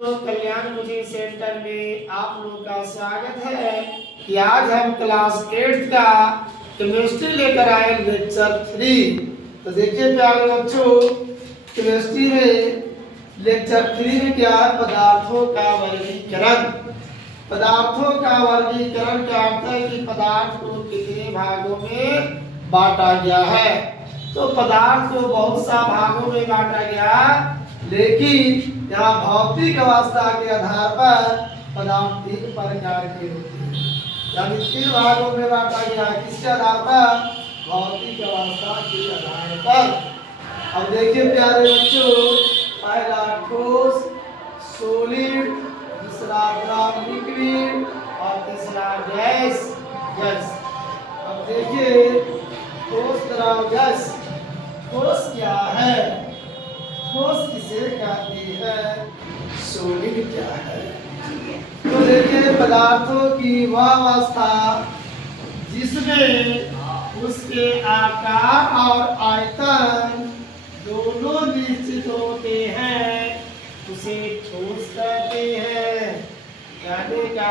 तो कल्याण coaching centre में आप लोगों का स्वागत है कि आज हम क्लास 8 का केमिस्ट्री लेकर आए लेक्चर 3। तो देखिए प्यारे बच्चों, केमिस्ट्री में लेक्चर 3 में क्या है? पदार्थों का वर्गीकरण। पदार्थों का वर्गीकरण का अर्थ है कि पदार्थ को कितने भागों में बांटा गया है। तो पदार्थ को बहुत सा भागों में बांटा गया, लेकिन यहाँ भौतिक अवस्था के आधार पर पदार्थ 3 प्रकार के होते हैं। यानी 3 भागों में बांटा गया। किसके आधार पर? भौतिक अवस्था के आधार पर। अब देखिए प्यारे बच्चों, पहला ठोस सॉलिड, दूसरा द्रव लिक्विड और तीसरा गैस। अब देखिए ठोस, द्रव, गैस। ठोस क्या है? ठोस किसे कहते हैं? सॉलिड क्या है? तो देखिए पदार्थों की वह अवस्था जिसमें उसके आकार और आयतन दोनों निश्चित होते हैं उसे ठोस कहते हैं। कहने का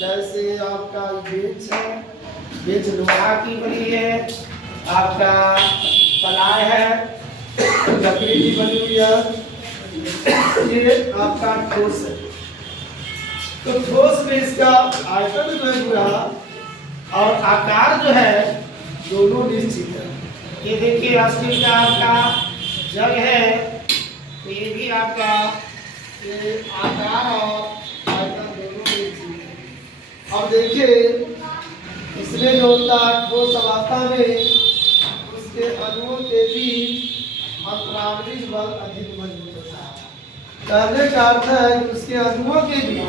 जैसे आपका बेंच है, बेंच लोहा की बनी है, आपका पलाई है लकड़ी की बनी हुई है, ये आपका ठोस है। तो ठोस में इसका आयतन जो है पूरा और आकार जो है दोनों निश्चित है। ये देखिए स्टील का आपका जग है, तो ये भी आपका ये आकार और आयतन दोनों निश्चित है। और देखिए इसमें जो होता है ठोस अवस्था में उसके अणुओं के बीच अंतरांतरिक बल अधिक मजबूत होता है। कहने का अर्थ है कि उसके अणुओं के बीच,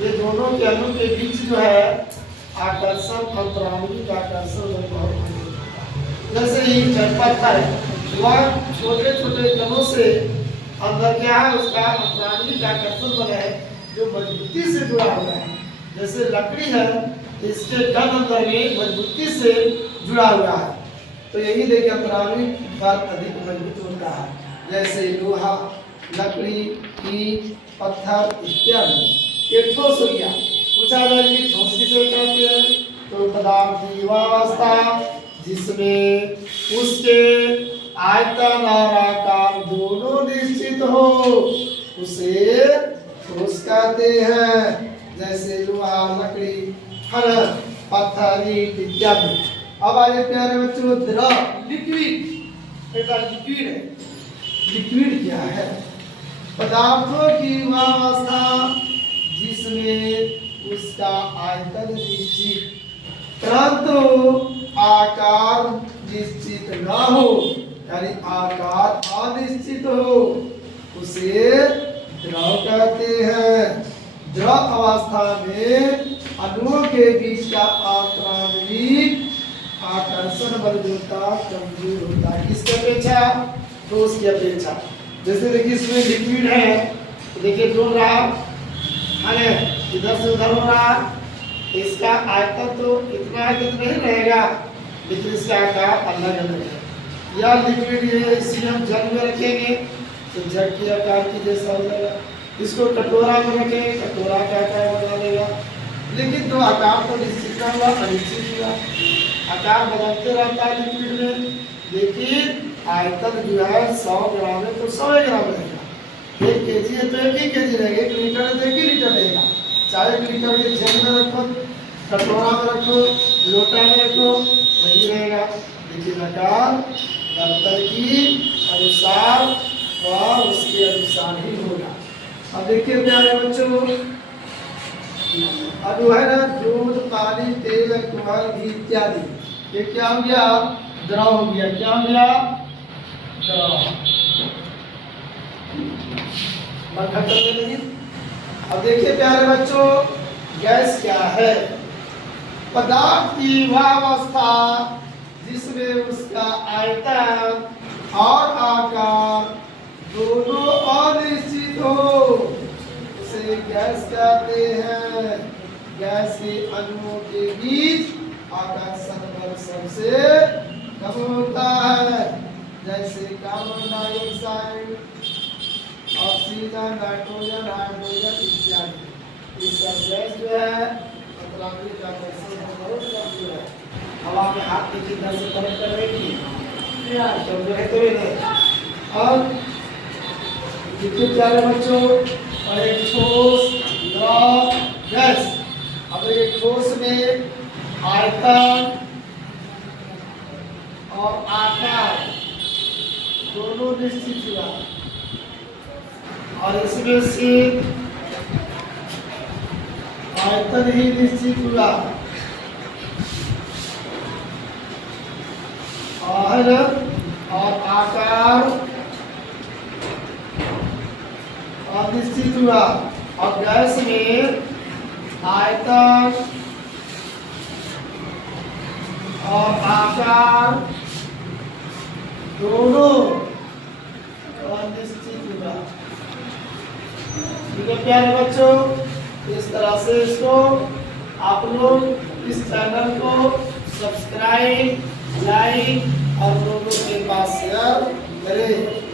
ये दोनों के अणु के बीच जो है आकर्षण, अंतरांतरिक आकर्षण बल बहुत मजबूत होता है। जैसे ही पत्थर है वह छोटे छोटे कणों से अंदर क्या है, उसका अंतरांतरिक आकर्षण बल है जो मजबूती से जुड़ा हुआ है। जैसे लकड़ी है, इसके कण अंदर में मजबूती से जुड़ा हुआ है। तो यही देखिए अंतरांतरिक बल अधिक मजबूत होता है। जैसे लोहा, लकड़ी, ईंट, पत्थर इत्यादि। ये ठोस हो गया। पूछा जाए कि ठोस किसे कहते हैं? तो पदार्थ की वह अवस्था जिसमें उसके आयतन और आकार दोनों निश्चित हो उसे ठोस कहते हैं। जैसे लोहा, लकड़ी, पत्थर, ईंट इत्यादि। अब आइए प्यारे बच्चों, द्रव, लिक्विड। लिक्विड है। लिक्विड क्या है? पदार्थों की वह अवस्था जिसमें उसका आयतन निश्चित परंतु आकार निश्चित न हो, यानी आकार अनिश्चित हो, उसे द्रव कहते हैं। द्रव अवस्था में अणुओं के बीच का अंतरांतरिक आकर्षण बल होता कमजोर होता है। किसके अपेक्षा? ठोस की अपेक्षा। जैसे देखिए इसमें लिक्विड है, तो देखिए डोल रहा है, इधर से उधर हो रहा, इसका आयतन तो इतना नहीं रहेगा, लेकिन इसका आकार अलग अलग है। यह लिक्विड है, इसी हम जग में रखेंगे तो जग के आकार की जैसा हो जाएगा। इसको कटोरा में रखेंगे, कटोरा का आकार बना लेगा। लेकिन तो आकार तो निश्चित का हुआ, अनिश्चित हुआ। आकार बदलते रहता है लिक्विड में, लेकिन आयतन जो है 100 ग्राम है तो 100 ग्राम रहेगा। 1 केजी है तो 1 ही केजी रहेगा। 1 लीटर है तो 1 ही लीटर रहेगा। चाहे 1 लीटर के जग में रखो, कटोरा में रखो, लोटा में रखो, वही रहेगा। लेकिन आकार बर्तन की अनुसार वह उसके अनुसार ही होगा। अब देखिए प्यारे बच्चों, अब है ना दूध, पानी, तेल, अल्कोहल, घी इत्यादि। ये क्या हो गया? द्रव हो गया। क्या हो गया? द्रव। अब देखिए प्यारे बच्चों, गैस क्या है? पदार्थ की वह अवस्था जिसमें उसका आयतन और आकार दोनों अनिश्चित हो उसे गैस कहते हैं। गैस के अणुओं के बीच आकर्षण बल सबसे कम होता है। जैसे carbon dioxide, oxygen oxygen, nitrogen, hydrogen इत्यादि। ये सब गैस जो है अंतरांगीय का बहुत कमजोर है। हवा में हाथ के किधर से कनेक्ट कर रही है यार, जो है तो नहीं। और देखिए प्यारे बच्चों, और एक ठोस, द्रव, गैस। अब एक ठोस में आयतन और आकार दोनों निश्चित हुआ, और इसमें से आयतन ही निश्चित हुआ और आकार अनिश्चित हुआ। और गैस में आयतन और आकार दोनों अनिश्चित हुआ। ठीक है प्यारे बच्चों, इस तरह से इसको आप लोग इस चैनल को सब्सक्राइब, लाइक और लोगों के पास शेयर करें।